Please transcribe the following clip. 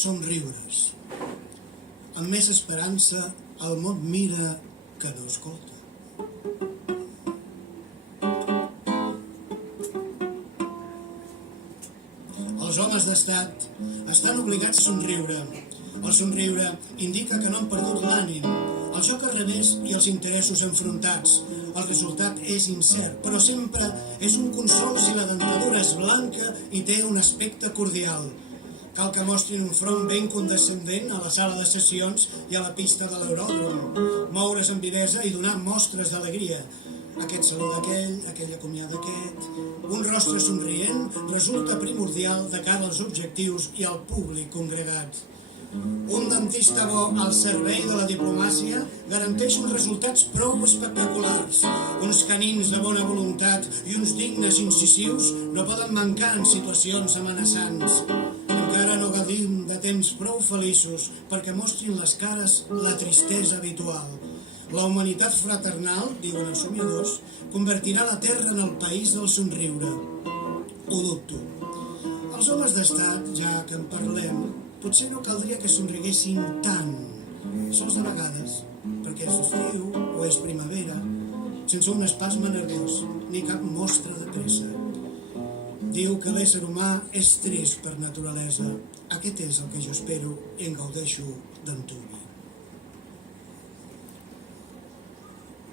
somriures. Amb més esperança, el món mira que no escolta. Els homes d'estat estan obligats a somriure. El somriure indica que no han perdut l'ànim. El joc al revés i els interessos enfrontats. El resultat és incert, però sempre és un consol si la dentadura és blanca i té un aspecte cordial. Cal que mostrin un front ben condescendent a la sala de sessions i a la pista de l'aeròdrom. Moure's amb vivesa i donar mostres d'alegria. Aquest saluda aquell, aquell acomiada aquest. Un rostre somrient resulta primordial de cara als objectius i al públic congregat. Un dentista bo al servei de la diplomàcia garanteix uns resultats prou espectaculars. Uns canins de bona voluntat i uns dignes incisius no poden mancar en situacions amenaçants. Encara no gaudim de temps prou feliços perquè mostrin les cares la tristesa habitual. La humanitat fraternal, diuen els somiadors, convertirà la terra en el país del somriure. Ho dubto. Els homes d'estat, ja que en parlem, potser no caldria que somriguessin tant, sols de vegades, perquè és estiu o és primavera, sense un espasme nerviós, ni cap mostra de pressa. Diu que l'ésser humà és trist per naturalesa. Aquest és el que jo espero i en gaudeixo d'antuvi.